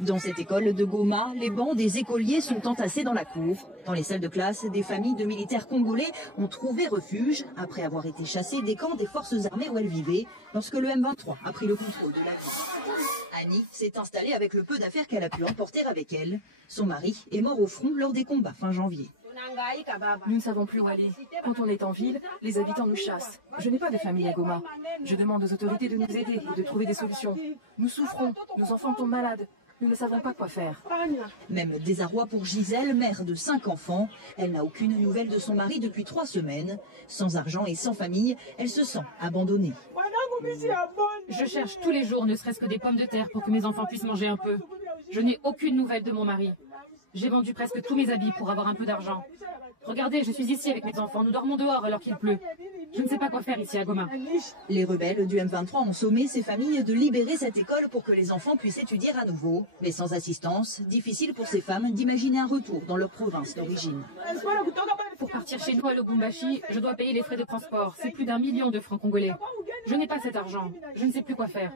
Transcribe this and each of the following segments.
Dans cette école de Goma, les bancs des écoliers sont entassés dans la cour. Dans les salles de classe, des familles de militaires congolais ont trouvé refuge après avoir été chassés des camps des forces armées où elles vivaient lorsque le M23 a pris le contrôle de la ville. Annie s'est installée avec le peu d'affaires qu'elle a pu emporter avec elle. Son mari est mort au front lors des combats fin janvier. Nous ne savons plus où aller. Quand on est en ville, les habitants nous chassent. Je n'ai pas de famille à Goma. Je demande aux autorités de nous aider et de trouver des solutions. Nous souffrons, nos enfants tombent malades. Nous ne savons pas quoi faire. Même désarroi pour Gisèle, mère de 5 enfants. Elle n'a aucune nouvelle de son mari depuis 3 semaines. Sans argent et sans famille, elle se sent abandonnée. Je cherche tous les jours ne serait-ce que des pommes de terre pour que mes enfants puissent manger un peu. Je n'ai aucune nouvelle de mon mari. J'ai vendu presque tous mes habits pour avoir un peu d'argent. Regardez, je suis ici avec mes enfants. Nous dormons dehors alors qu'il pleut. Je ne sais pas quoi faire ici à Goma. Les rebelles du M23 ont sommé ces familles de libérer cette école pour que les enfants puissent étudier à nouveau. Mais sans assistance, difficile pour ces femmes d'imaginer un retour dans leur province d'origine. Pour partir chez nous à Lubumbashi, je dois payer les frais de transport. C'est plus d'1 million de francs congolais. Je n'ai pas cet argent. Je ne sais plus quoi faire.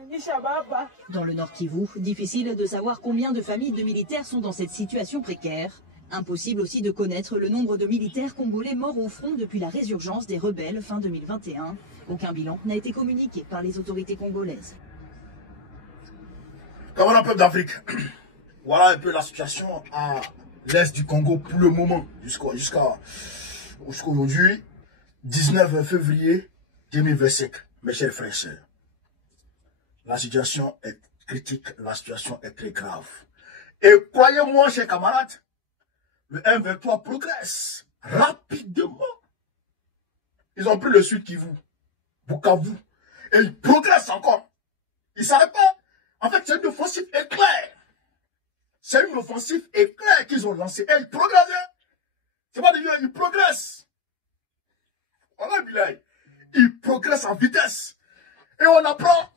Dans le Nord Kivu, difficile de savoir combien de familles de militaires sont dans cette situation précaire. Impossible aussi de connaître le nombre de militaires congolais morts au front depuis la résurgence des rebelles fin 2021. Aucun bilan n'a été communiqué par les autorités congolaises. Camarades peuple d'Afrique, voilà un peu la situation à l'est du Congo pour le moment, jusqu'à aujourd'hui, 19 février 2025, mes chers frères et sœurs. La situation est critique, la situation est très grave. Et croyez-moi, chers camarades, le M23 progresse rapidement. Ils ont pris le Sud Kivu, Bukavu, et ils progressent encore. Ils ne s'arrêtent pas. En fait, c'est une offensive éclair. C'est une offensive éclair qu'ils ont lancée. Et ils progressent. C'est pas de dire, ils progressent. Voilà, Bilay. Ils progressent en vitesse. Et on apprend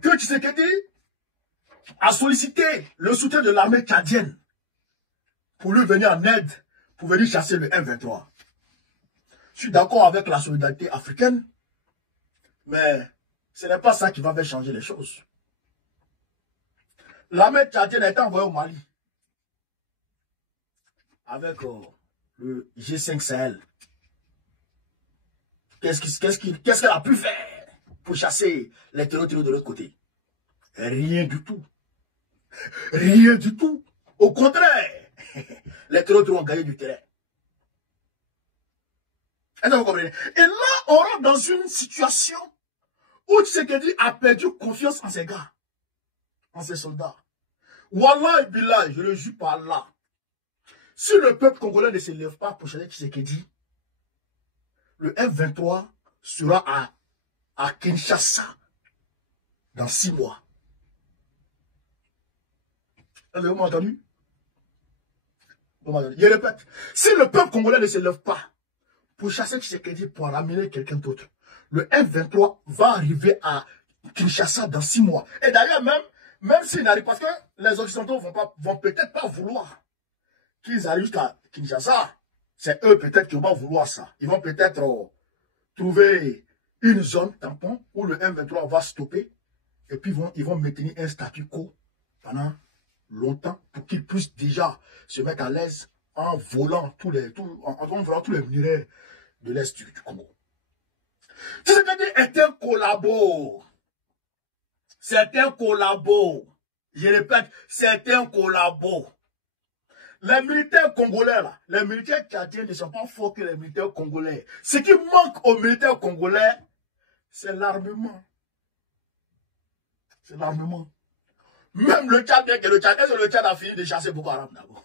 que Tshisekedi a sollicité le soutien de l'armée tchadienne pour lui venir en aide, pour venir chasser le M23. Je suis d'accord avec la solidarité africaine, mais ce n'est pas ça qui va faire changer les choses. L'armée tchadienne a été envoyée au Mali avec le G5 Sahel. Qu'est-ce qu'elle a pu faire pour chasser les terroristes de l'autre côté? Rien du tout. Rien du tout. Au contraire, les terroristes ont gagné du terrain. Est-ce que vous comprenez? Et là, on rentre dans une situation où Tshisekedi a perdu confiance en ses gars, en ses soldats. Wallah et Billah, je le jure par là. Si le peuple congolais ne se lève pas pour chasser Tshisekedi, le F-23 sera à Kinshasa dans 6 mois. Vous m'avez entendu? Je répète, si le peuple congolais ne se lève pas pour chasser Tshisekedi pour ramener quelqu'un d'autre, le F-23 va arriver à Kinshasa dans 6 mois. Et d'ailleurs, même s'il n'arrive pas, parce que les Occidentaux vont peut-être pas vouloir qu'ils arrivent jusqu'à Kinshasa. C'est eux peut-être qui vont vouloir ça. Ils vont peut-être trouver une zone tampon où le M23 va stopper. Et puis ils vont maintenir un statu quo pendant longtemps pour qu'ils puissent déjà se mettre à l'aise en volant tous les minéraux de l'Est du Congo. Tshisekedi est un collabo. C'est un collabo. Je répète, c'est un collabo. Les militaires congolais, là, les militaires tchadiens ne sont pas forts que les militaires congolais. Ce qui manque aux militaires congolais, c'est l'armement. C'est l'armement. Même le Tchad, est-ce que le Tchad a fini de chasser Boko Haram d'abord?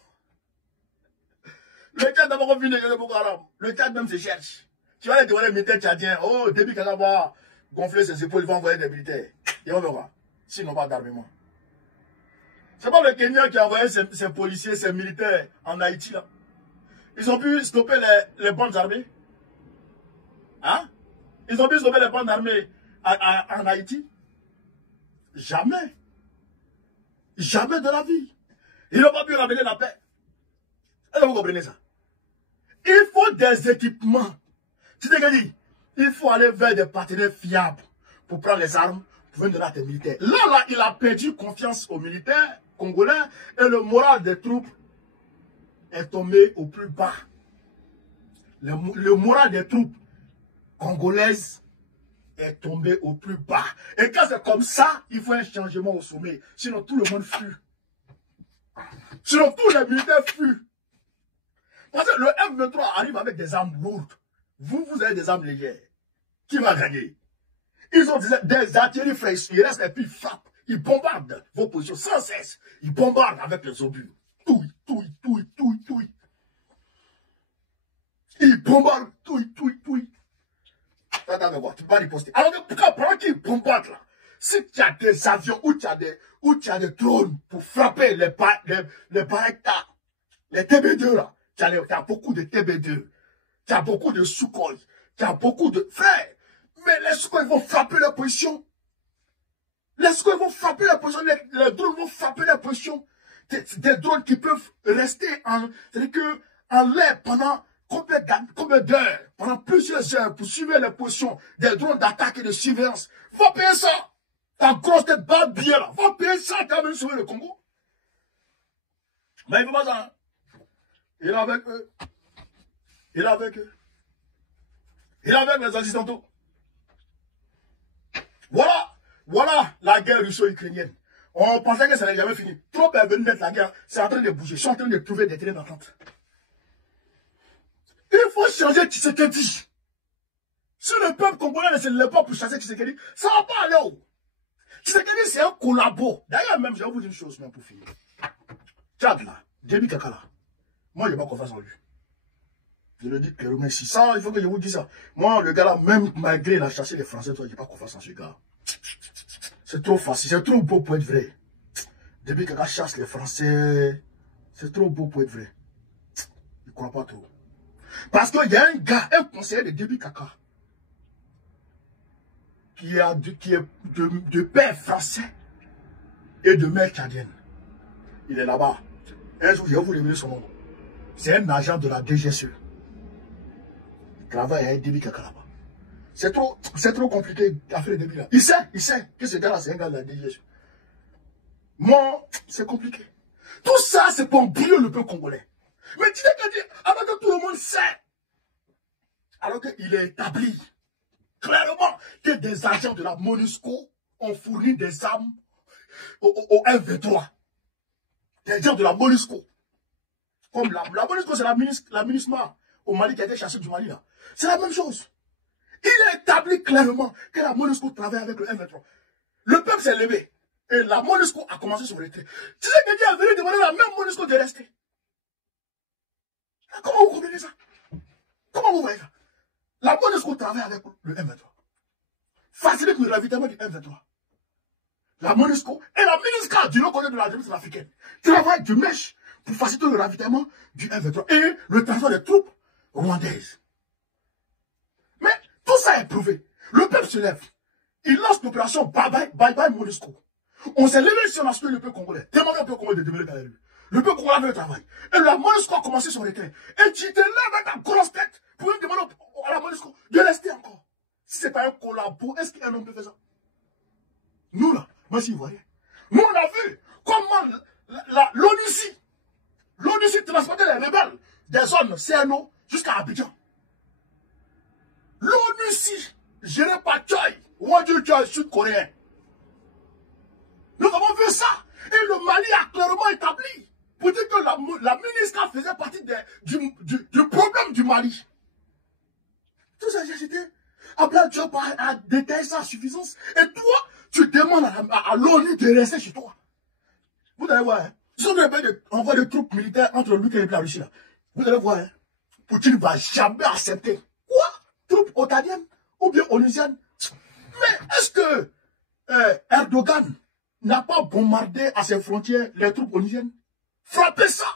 Le Tchad n'a pas fini de chasser Boko Haram. Le Tchad même se cherche. Tu vas aller demander les militaires tchadiens, oh, depuis qu'elle va gonfler ses épaules, ils vont envoyer des militaires. Ils vont voir. S'ils n'ont pas d'armement. C'est pas le Kenya qui a envoyé ses policiers, ses militaires en Haïti, là. Ils ont pu stopper les bandes armées. Hein? Ils ont pu stopper les bandes armées en Haïti. Jamais. Jamais de la vie. Ils n'ont pas pu ramener la paix. Est-ce que vous comprenez ça? Il faut des équipements. Tu sais ce que je dis? Il faut aller vers des partenaires fiables pour prendre les armes, pour venir donner à tes militaires. Là, il a perdu confiance aux militaires congolais et le moral des troupes est tombé au plus bas. Le moral des troupes congolaises est tombé au plus bas. Et quand c'est comme ça, il faut un changement au sommet. Sinon, tout le monde fuit. Sinon, tous les militaires fuient. Parce que le M23 arrive avec des armes lourdes. Vous avez des armes légères. Qui va gagner? Ils ont des artilleries fraîches. Ils restent et puis ils frappent. Ils bombardent vos positions sans cesse. Ils bombardent avec les obus. Touille. Ils bombardent. Touille. Attends, tu vas riposter. Alors, pendant qu'ils bombardent là, si tu as des avions ou tu as des drones pour frapper les Bayekta, les TB2 là, tu as beaucoup de TB2, tu as beaucoup de Sukhoi, tu as beaucoup de frères. Mais les Sukhoi vont frapper la position. Les Sukhoi vont frapper la position, les drones vont frapper la position. Des drones qui peuvent rester en l'air pendant combien d'heures, pendant plusieurs heures pour suivre les positions des drones d'attaque et de surveillance. Va payer ça. Ta grosse tête bat bien là. Va payer ça quand même sauver le Congo. Mais il ne faut pas ça. Hein. Il est avec eux. Il est avec les assistantaux. Voilà la guerre russo-ukrainienne. On pensait que ça n'allait jamais fini. Trump est venu mettre la guerre. C'est en train de bouger. Ils sont en train de trouver des terrains d'entente. Il faut changer Tshisekedi. Si le peuple congolais ne se lève pas pour chasser Tshisekedi, ça ne va pas aller où? Tshisekedi, c'est un collabo. D'ailleurs, même, je vais vous dire une chose, même pour finir. Tchad, là, Déby Kaka, là. Moi, je n'ai pas confiance en lui. Je le dis clairement ici. Ça, il faut que je vous dise ça. Moi, le gars là, même malgré la chassé des Français, je n'ai pas confiance en ce gars. C'est trop facile, c'est trop beau pour être vrai. Déby Kaka chasse les Français, c'est trop beau pour être vrai. Il ne croit pas trop. Parce qu'il y a un gars, un conseiller de Déby Kaka, qui est de père français et de mère tchadienne. Il est là-bas. Un jour, je vais vous révéler son nom. C'est un agent de la DGSE. Il travaille avec Déby Kaka là-bas. C'est trop compliqué d'affaire Déby là. Il sait que ce gars-là, c'est un gars de la DGSE. Moi, c'est compliqué. Tout ça, c'est pour embrouiller le peuple congolais. Mais tu sais alors que tout le monde sait, alors qu'il est établi clairement que des agents de la MONUSCO ont fourni des armes au M23. Des gens de la MONUSCO. Comme la MONUSCO, c'est la MINUSMA au Mali qui a été chassée du Mali là. C'est la même chose. Il est établi clairement que la MONUSCO travaille avec le M23. Le peuple s'est levé et la MONUSCO a commencé son retrait. Tu sais que Dieu est venu demander à la même MONUSCO de rester. Comment vous comprenez ça? Comment vous voyez ça? La MONUSCO travaille avec le M23. Facilite le ravitaillement du M23. La MONUSCO et la MINUSCA du côté de la République africaine travaillent du mèche pour faciliter le ravitaillement du M23 et le transport des troupes rwandaises. Mais tout ça est prouvé. Le peuple se lève. Il lance l'opération Bye Bye MONUSCO. On s'est levé sur la le peuple congolais. Demandez au peuple congolais de demeurer dans la rue. Le peuple congolais avait le travail. Et la MONUSCO a commencé son retrait. Et tu te lèves avec ta grosse tête pour lui demander à la MONUSCO de rester encore. Si ce n'est pas un collabo, est-ce qu'un homme peut faire ça? Nous là, moi si vous voyez. Nous on a vu comment l'ONUCI transportait les rebelles des zones CNO jusqu'à Abidjan. L'ONUCI, géré par Choi, Wadu Choi, sud-coréen. Nous avons vu ça. Et le Mali a clairement établi pour dire que la MINUSCA faisait partie du problème du Mali. Tout ça, j'ai cité. Abla Diop a détaillé ça à suffisance. Et toi, tu demandes à l'ONU de rester chez toi. Vous allez voir, hein. Si on envoie des troupes militaires entre l'Ukraine et la Russie, là, vous allez voir, hein. Poutine ne va jamais accepter. Quoi? Troupes otaniennes ou bien onusiennes? Mais est-ce que Erdogan n'a pas bombardé à ses frontières les troupes onusiennes? Frappez ça!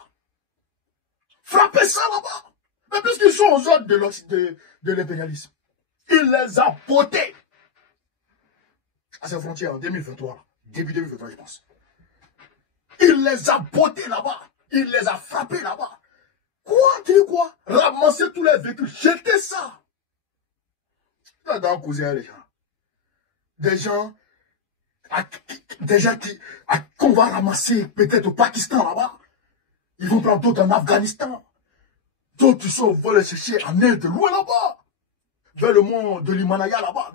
Frappez ça là-bas! Mais puisqu'ils sont aux ordres de l'impérialisme, il les a botés à ses frontières en 2023, début 2023 je pense. Il les a botés là-bas, il les a frappés là-bas. Quoi? Tu dis quoi? Ramasser tous les véhicules, jeter ça. Tu vas dans causer les gens. Des gens, Des gens qu'on va ramasser peut-être au Pakistan là-bas. Ils vont prendre d'autres en Afghanistan. D'autres vont les chercher en Inde, loin là-bas. Vers le mont de l'Himalaya là-bas.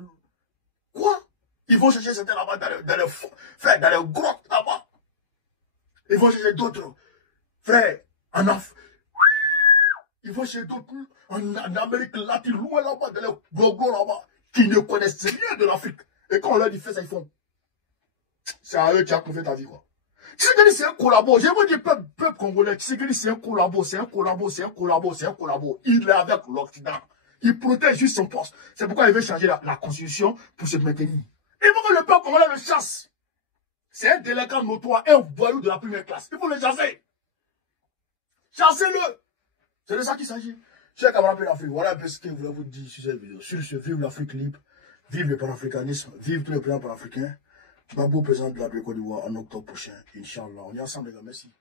Quoi? Ils vont chercher certains là-bas dans les grottes là-bas. Ils vont chercher d'autres, frère, en Afrique. Ils vont chercher d'autres en Amérique latine, loin là-bas, dans les gogos là-bas, qui ne connaissent rien de l'Afrique. Et quand on leur dit fait ça, ils font. C'est à eux que tu as prouvé ta vie, quoi. Tshisekedi, c'est un collabo. Je vous dis, peuple congolais, Tshisekedi, c'est un collabo, c'est un collabo, c'est un collabo, c'est un collabo. Il est avec l'Occident. Il protège juste son poste. C'est pourquoi il veut changer la constitution pour se maintenir. Il faut que le peuple congolais le chasse. C'est un délinquant notoire, un voyou de la première classe. Il faut le chasser. Chassez-le. C'est de ça qu'il s'agit. Chers camarades de l'Afrique, voilà un peu ce que je voulais vous dire sur cette vidéo. Sur ce, vive l'Afrique libre, vive le panafricanisme, vive tous les présidents panafricains. Babou, président de la Côte d'Ivoire en octobre prochain. Inch'Allah. On est ensemble, les gars. Merci.